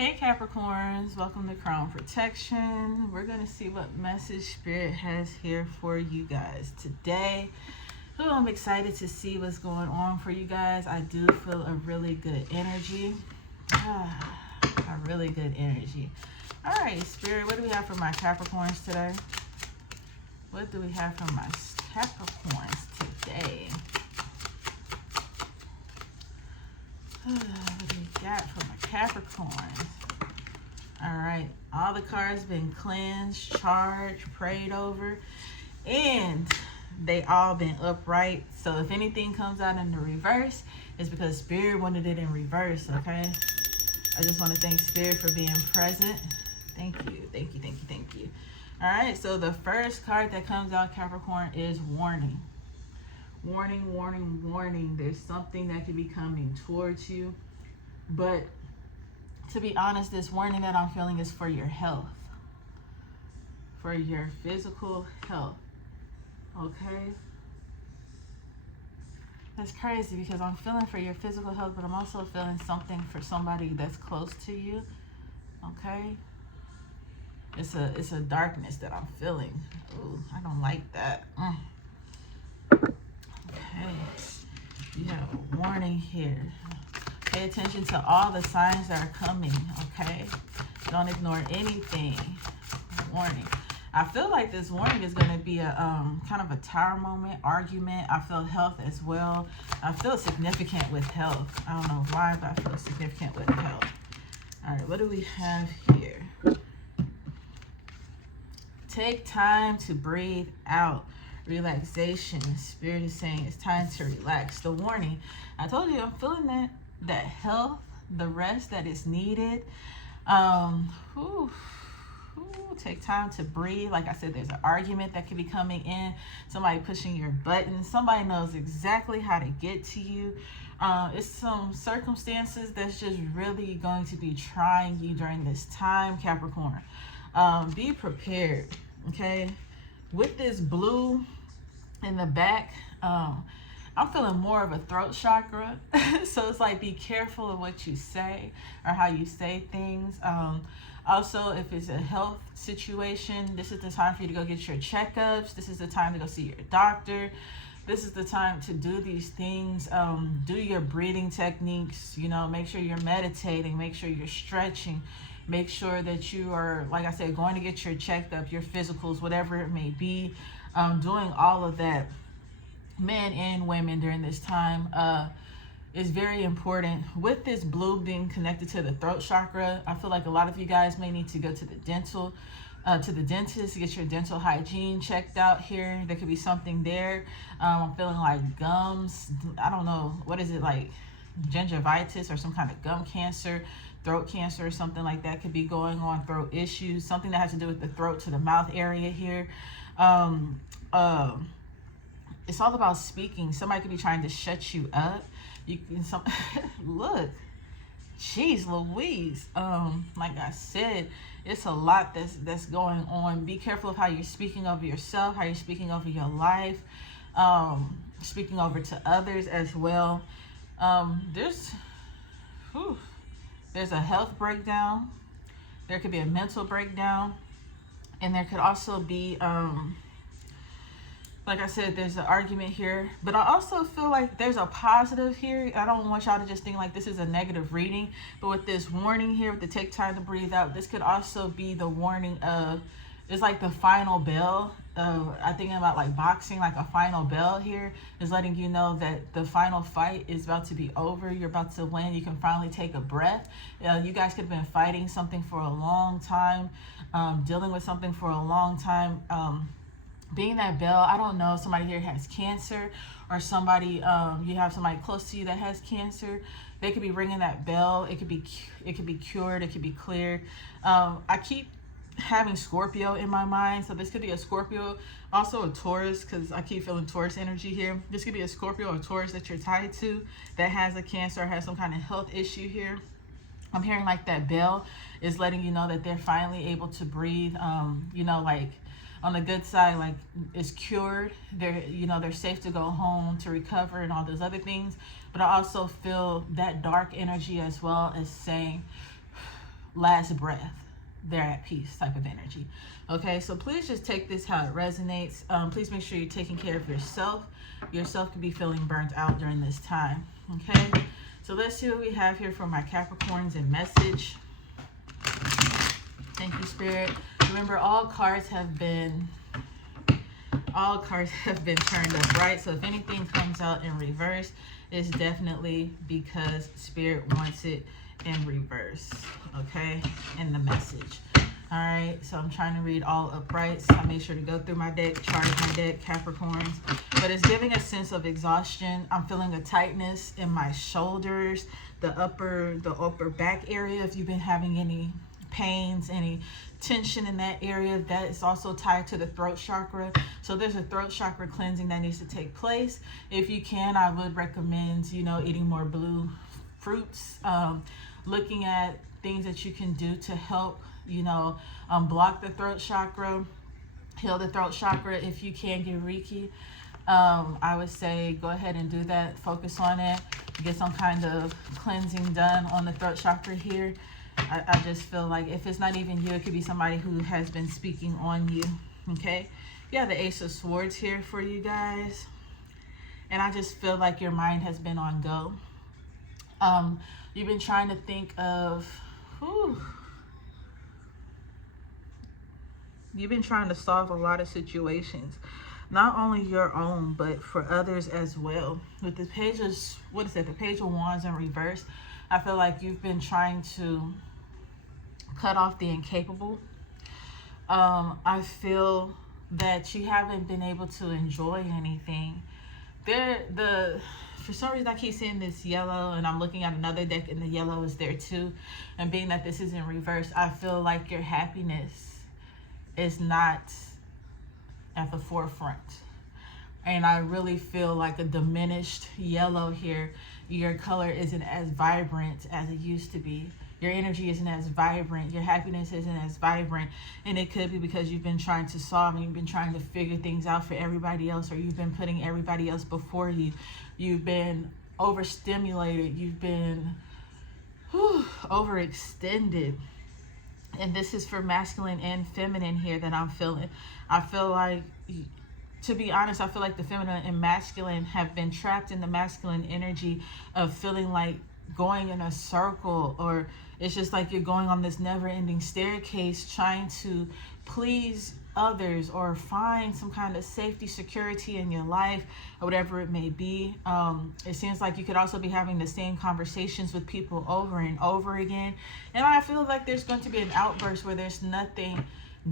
Hey Capricorns, welcome to Crown Protection. We're going to see what message Spirit has here for you guys today. Oh, I'm excited to see what's going on for you guys. I do feel a really good energy. A really good energy. All right, Spirit, what do we have for my Capricorns today? What do we have for my Capricorns today? What do we got for my Capricorns? All right, all the cards been cleansed, charged, prayed over, and they all been upright. So if anything comes out in the reverse, it's because Spirit wanted it in reverse, okay? I just want to thank Spirit for being present. Thank you, thank you, thank you, thank you. All right, so the first card that comes out, Capricorn, is warning. Warning, warning, warning. There's something that could be coming towards you. But to be honest, this warning that I'm feeling is for your health. For your physical health. Okay? That's crazy because I'm feeling for your physical health, but I'm also feeling something for somebody that's close to you. Okay? It's a darkness that I'm feeling. Ooh, I don't like that. Okay, you have a warning here. Pay attention to all the signs that are coming, okay? Don't ignore anything. Warning. I feel like this warning is going to be a kind of a tower moment, argument. I feel health as well. I feel significant with health. I don't know why, but I feel significant with health. All right, what do we have here? Take time to breathe out. Relaxation. Spirit is saying it's time to relax. The warning. I told you I'm feeling that health, the rest that is needed. Take time to breathe. Like I said, there's an argument that could be coming in. Somebody pushing your button. Somebody knows exactly how to get to you. It's some circumstances that's just really going to be trying you during this time, Capricorn. Be prepared, okay? With this blue in the back, I'm feeling more of a throat chakra. So it's like, be careful of what you say or how you say things. Also, if it's a health situation, this is the time for you to go get your checkups. This is the time to go see your doctor. This is the time to do these things. Do your breathing techniques, make sure you're meditating, make sure you're stretching. Make sure that you are, like I said, going to get your checkup, your physicals, whatever it may be. Doing all of that, men and women, during this time is very important. With this blue being connected to the throat chakra, I feel like a lot of you guys may need to go to the dentist, get your dental hygiene checked out here. There could be something there. I'm feeling like gums. I don't know, what is it, like gingivitis or some kind of gum cancer, throat cancer or something like that could be going on. Throat issues, something that has to do with the throat to the mouth area here. It's all about speaking. Somebody could be trying to shut you up. You can look, jeez Louise. Like I said, it's a lot that's going on. Be careful of how you're speaking over yourself, how you're speaking over your life, speaking over to others as well. There's a health breakdown. There could be a mental breakdown. And there could also be, like I said, there's an argument here. But I also feel like there's a positive here. I don't want y'all to just think like this is a negative reading. But with this warning here, with the take time to breathe out, this could also be the warning of, it's like the final bell. I think about like boxing, like a final bell here is letting you know that the final fight is about to be over. You're about to win. You can finally take a breath. You guys could have been fighting something for a long time, dealing with something for a long time. Being that bell, I don't know, somebody here has cancer, or somebody, you have somebody close to you that has cancer. They could be ringing that bell. It could be cured. It could be cleared. I keep having Scorpio in my mind, so this could be a Scorpio, also a Taurus, because I keep feeling Taurus energy here. This could be a Scorpio or Taurus that you're tied to that has a cancer or has some kind of health issue here. I'm hearing like that bell is letting you know that they're finally able to breathe. Like on the good side, like it's cured. They're safe to go home to recover and all those other things. But I also feel that dark energy as well as saying, last breath, they're at peace type of energy. Okay, so please just take this how it resonates. Please make sure you're taking care of yourself. Yourself could be feeling burnt out during this time. Okay, so let's see what we have here for my Capricorns in message. Thank you, Spirit. Remember, all cards have been turned up, right? So if anything comes out in reverse, it's definitely because Spirit wants it in reverse, okay, in the message. All right, so I'm trying to read all uprights. I made sure to go through my deck, charge my deck, Capricorns. But it's giving a sense of exhaustion. I'm feeling a tightness in my shoulders, the upper back area. If you've been having any pains, any tension in that area, that is also tied to the throat chakra. So there's a throat chakra cleansing that needs to take place. If you can, I would recommend, eating more blue fruits, looking at things that you can do to help, block the throat chakra, heal the throat chakra. If you can get Reiki, I would say go ahead and do that. Focus on it. Get some kind of cleansing done on the throat chakra here. I just feel like if it's not even you, it could be somebody who has been speaking on you. Okay, yeah, the Ace of Swords here for you guys. And I just feel like your mind has been on go. You've been trying to think of, you've been trying to solve a lot of situations, not only your own, but for others as well. With the pages, what is it? The Page of Wands in reverse. I feel like you've been trying to cut off the incapable. I feel that you haven't been able to enjoy anything. For some reason, I keep seeing this yellow, and I'm looking at another deck, and the yellow is there too. And being that this is in reverse, I feel like your happiness is not at the forefront. And I really feel like a diminished yellow here. Your color isn't as vibrant as it used to be. Your energy isn't as vibrant. Your happiness isn't as vibrant. And it could be because you've been trying to solve and you've been trying to figure things out for everybody else, or you've been putting everybody else before you. You've been overstimulated. You've been overextended. And this is for masculine and feminine here that I'm feeling. I feel like, to be honest, I feel like the feminine and masculine have been trapped in the masculine energy of feeling like going in a circle, or it's just like you're going on this never-ending staircase trying to please others or find some kind of safety, security in your life, or whatever it may be. It seems like you could also be having the same conversations with people over and over again. And I feel like there's going to be an outburst where there's nothing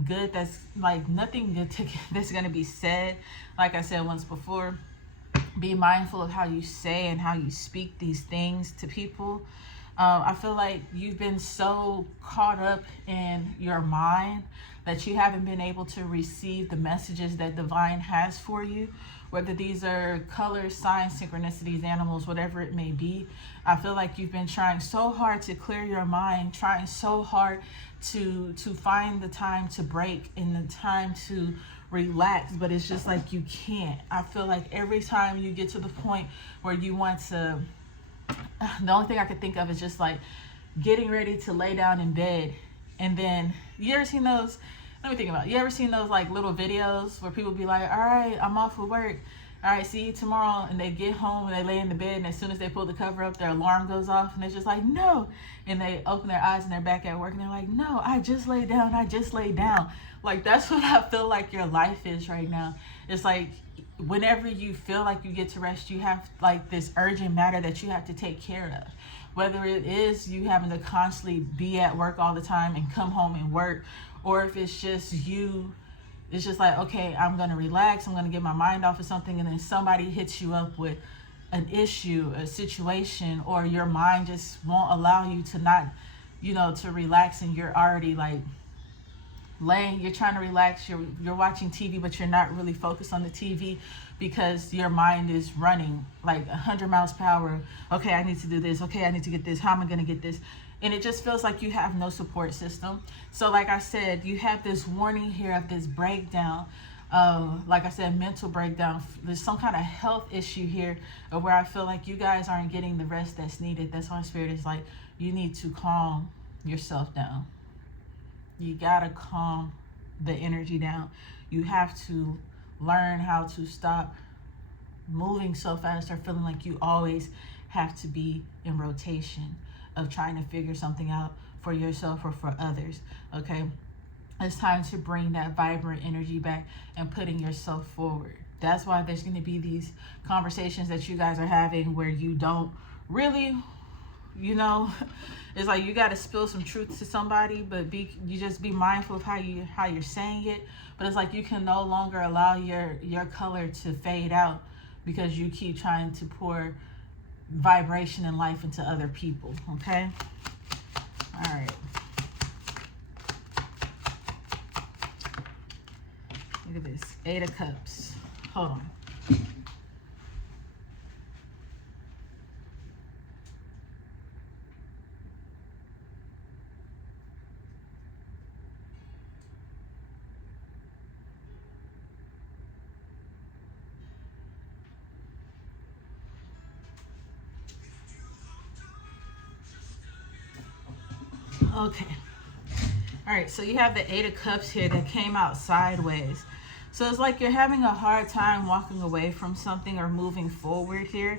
good that's going to be said. Like I said once before, be mindful of how you say and how you speak these things to people. I feel like you've been so caught up in your mind that you haven't been able to receive the messages that divine has for you, whether these are colors, signs, synchronicities, animals, whatever it may be. I feel like you've been trying so hard to clear your mind, trying so hard to find the time to break and the time to relax, but it's just like you can't. I feel like every time you get to the point where you want to, the only thing I could think of is just like getting ready to lay down in bed, and then you ever seen those, let me think about it. You ever seen those like little videos where people be like, all right, I'm off of work, all right, see you tomorrow, and they get home and they lay in the bed, and as soon as they pull the cover up, their alarm goes off, and they're just like, no, and they open their eyes and they're back at work, and they're like, no, I just laid down. Like, that's what I feel like your life is right now. It's like whenever you feel like you get to rest, you have like this urgent matter that you have to take care of. Whether it is you having to constantly be at work all the time and come home and work, or if it's just you, it's just like, okay, I'm going to relax, I'm going to get my mind off of something, and then somebody hits you up with an issue, a situation, or your mind just won't allow you to not, to relax, and you're already like you're trying to relax, you're watching TV, but you're not really focused on the TV because your mind is running like 100 miles per hour. Okay, I need to do this. Okay, I need to get this. How am I going to get this? And it just feels like you have no support system. So like I said, you have this warning here of this breakdown. Like I said, mental breakdown. There's some kind of health issue here of where I feel like you guys aren't getting the rest that's needed. That's why Spirit is like, you need to calm yourself down. You gotta calm the energy down. You have to learn how to stop moving so fast or feeling like you always have to be in rotation of trying to figure something out for yourself or for others. Okay, it's time to bring that vibrant energy back and putting yourself forward. That's why there's going to be these conversations that you guys are having where you don't really, it's like you got to spill some truth to somebody, but you just be mindful of how you're saying it. But it's like you can no longer allow your color to fade out because you keep trying to pour vibration and life into other people. Okay, all right. Look at this, 8 of Cups. Hold on. Okay. All right, so you have the 8 of Cups here that came out sideways. So it's like you're having a hard time walking away from something or moving forward here.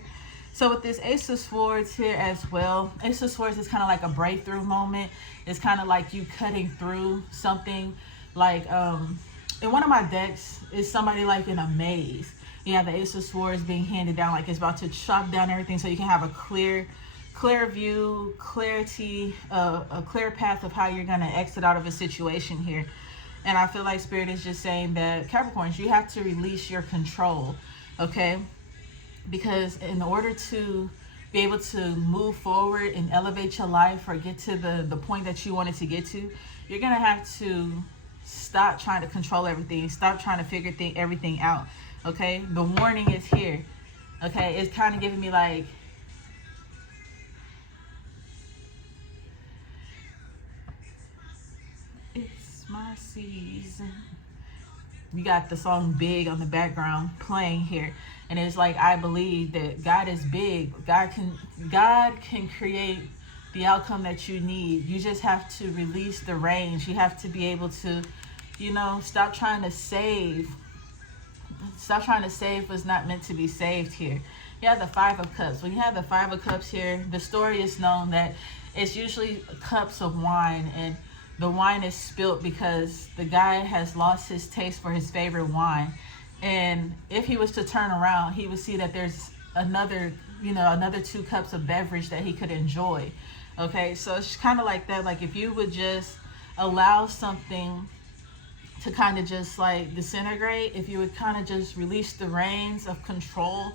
So with this Ace of Swords here as well, Ace of Swords is kind of like a breakthrough moment. It's kind of like you cutting through something. Like in one of my decks is somebody like in a maze. You have the Ace of Swords being handed down like it's about to chop down everything so you can have a clear view, clarity, a clear path of how you're going to exit out of a situation here. And I feel like Spirit is just saying that, Capricorns, you have to release your control, okay? Because in order to be able to move forward and elevate your life or get to the point that you wanted to get to, you're going to have to stop trying to control everything. Stop trying to figure everything out, okay? The warning is here, okay? It's kind of giving me like, my season. You got the song Big on the background playing here, and it's like, I believe that God is big. God can create the outcome that you need. You just have to release the reins. You have to be able to, stop trying to save what's not meant to be saved here. You have the 5 of Cups. When you have the 5 of Cups here, the story is known that it's usually cups of wine, and the wine is spilt because the guy has lost his taste for his favorite wine. And if he was to turn around, he would see that there's another 2 cups of beverage that he could enjoy. Okay, so it's kind of like that. Like if you would just allow something to kind of just like disintegrate, if you would kind of just release the reins of control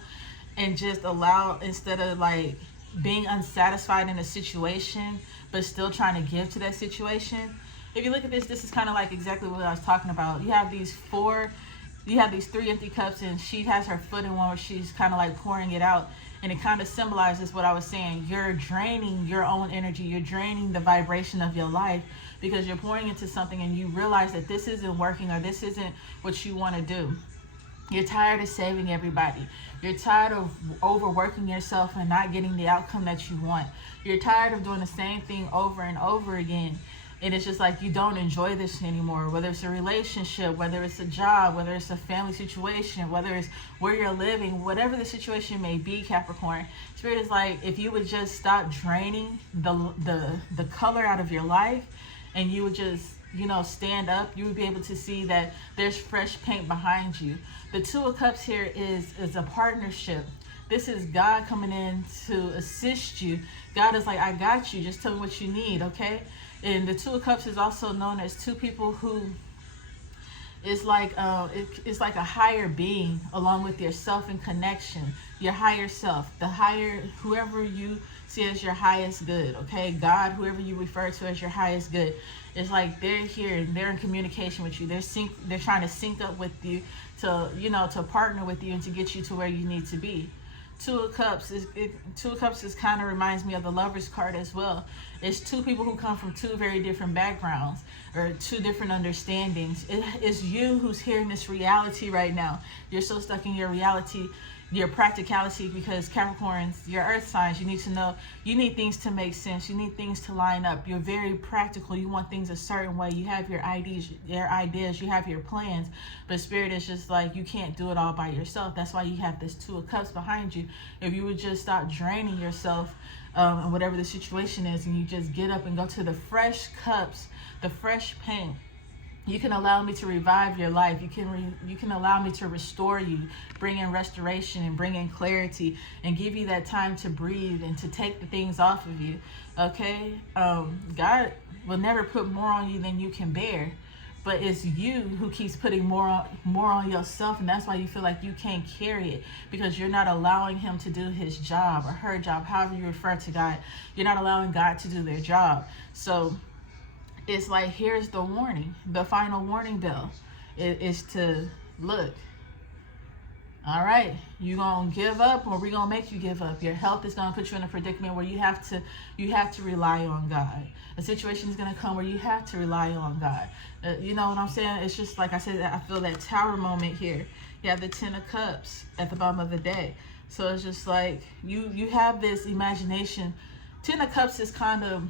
and just allow, instead of like being unsatisfied in a situation but still trying to give to that situation. If you look at this is kind of like exactly what I was talking about. You have these 3 empty cups, and she has her foot in one where she's kind of like pouring it out, and it kind of symbolizes what I was saying. You're draining your own energy. You're draining the vibration of your life because you're pouring into something and you realize that this isn't working or this isn't what you want to do. You're tired of saving everybody. You're tired of overworking yourself and not getting the outcome that you want. You're tired of doing the same thing over and over again. And it's just like you don't enjoy this anymore, whether it's a relationship, whether it's a job, whether it's a family situation, whether it's where you're living, whatever the situation may be, Capricorn. Spirit is like, if you would just stop draining the color out of your life, and you would just, stand up, you would be able to see that there's fresh paint behind you. The 2 of Cups here is a partnership. This is God coming in to assist you. God is like, I got you. Just tell me what you need, okay? And the 2 of Cups is also known as 2 people who is like it's like a higher being along with yourself in connection. Your higher self, whoever you see as your highest good, okay? God, whoever you refer to as your highest good. It's like they're here and they're in communication with you. They're trying to sync up with you to partner with you and to get you to where you need to be. 2 of Cups is kind of reminds me of the Lover's card as well. It's 2 people who come from 2 very different backgrounds or 2 different understandings. It's you who's here in this reality right now. You're so stuck in your reality. your practicality, because Capricorns, your earth signs, you need to know, you need things to make sense. You need things to line up. You're very practical. You want things a certain way. You have your ideas, you have your plans, but Spirit is just like, you can't do it all by yourself. That's why you have this Two of Cups behind you. If you would just stop draining yourself and whatever the situation is, and you just get up and go to the fresh cups, the fresh paint, you can allow me to revive your life. You can allow me to restore you, bring in restoration and bring in clarity, and give you that time to breathe and to take the things off of you. Okay, God will never put more on you than you can bear, but it's you who keeps putting more on yourself, and that's why you feel like you can't carry it, because you're not allowing him to do his job or her job, however you refer to God. You're not allowing God to do their job. So it's like, here's the warning, the final warning bell. It is to look. All right, you gonna give up, or we gonna make you give up? Your health is gonna put you in a predicament where you have to rely on God. A situation is gonna come where you have to rely on God. You know what I'm saying? It's just like I said, I feel that Tower moment here. You have the Ten of Cups at the bottom of the deck. So it's just like you have this imagination. Ten of Cups is kind of,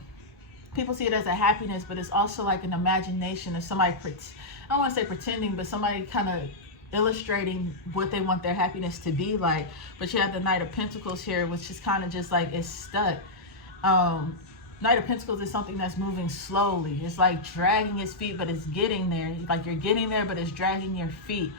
people see it as a happiness, but it's also like an imagination of somebody, I don't want to say pretending, but somebody kind of illustrating what they want their happiness to be like. But you have the Knight of Pentacles here, which is kind of just like, it's stuck. Knight of Pentacles is something that's moving slowly. It's like dragging its feet, but it's getting there. Like you're getting there, but it's dragging your feet.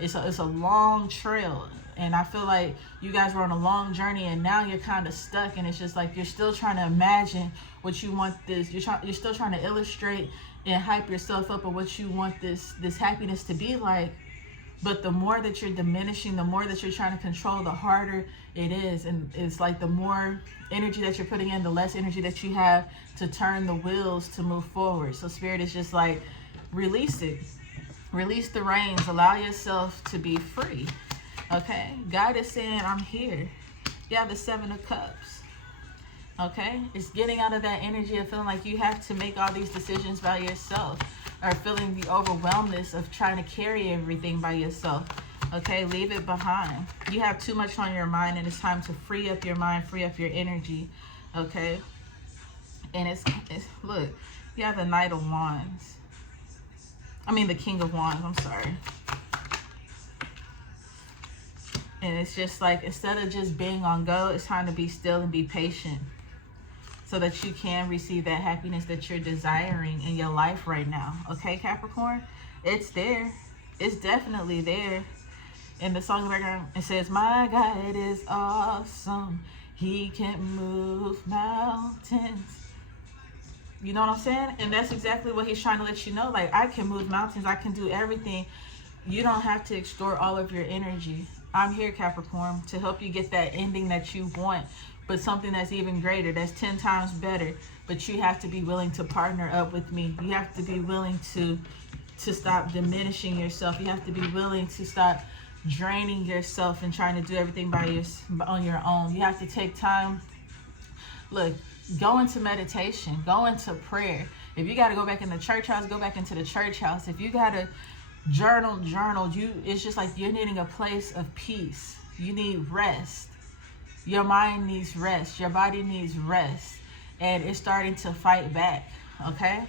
It's a long trail. And I feel like you guys were on a long journey, and now you're kind of stuck, and it's just like you're still trying to imagine what you want this. You're still trying to illustrate and hype yourself up of what you want this happiness to be like. But the more that you're diminishing, the more that you're trying to control, the harder it is. And it's like the more energy that you're putting in, the less energy that you have to turn the wheels to move forward. So Spirit is just like, release it. Release the reins. Allow yourself to be free. Okay? God is saying, I'm here. You have the Seven of Cups. Okay? It's getting out of that energy of feeling like you have to make all these decisions by yourself, or feeling the overwhelmness of trying to carry everything by yourself. Okay? Leave it behind. You have too much on your mind, and it's time to free up your mind, free up your energy. Okay? And it's look, you have the Knight of Wands. I mean the King of Wands, I'm sorry. And it's just like, instead of just being on go, it's time to be still and be patient, so that you can receive that happiness that you're desiring in your life right now. Okay, Capricorn? It's there. It's definitely there. In the song in the background, it says, my God is awesome. He can move mountains. You know what I'm saying? And that's exactly what he's trying to let you know. Like, I can move mountains. I can do everything. You don't have to extort all of your energy. I'm here, Capricorn, to help you get that ending that you want, but something that's even greater, that's 10 times better. But you have to be willing to partner up with me. You have to be willing to stop diminishing yourself. You have to be willing to stop draining yourself and trying to do everything on your own. You have to take time. Look, go into meditation, go into prayer. If you got to go back in the church house, go back into the church house. If you got to journal. It's just like you're needing a place of peace. You need rest. Your mind needs rest. Your body needs rest. And it's starting to fight back. Okay?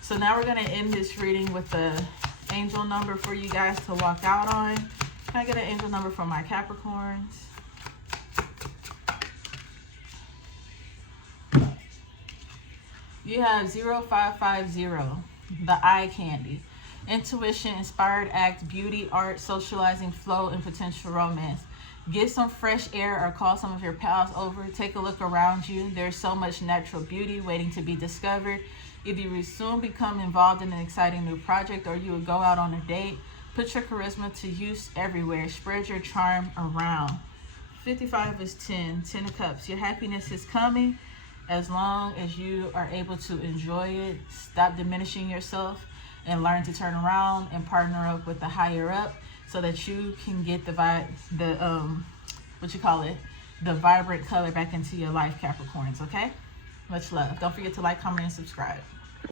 So now we're going to end this reading with the angel number for you guys to walk out on. Can I get an angel number for my Capricorns? You have 0550, the eye candy. Intuition, inspired act, beauty, art, socializing, flow, and potential romance. Get some fresh air or call some of your pals over. Take a look around you. There's so much natural beauty waiting to be discovered. Either you will soon become involved in an exciting new project, or you will go out on a date. Put your charisma to use everywhere. Spread your charm around. 55 is 10. 10 of Cups. Your happiness is coming as long as you are able to enjoy it. Stop diminishing yourself and learn to turn around and partner up with the higher up, so that you can get the vibrant color back into your life, Capricorns. Okay? Much love. Don't forget to like, comment, and subscribe.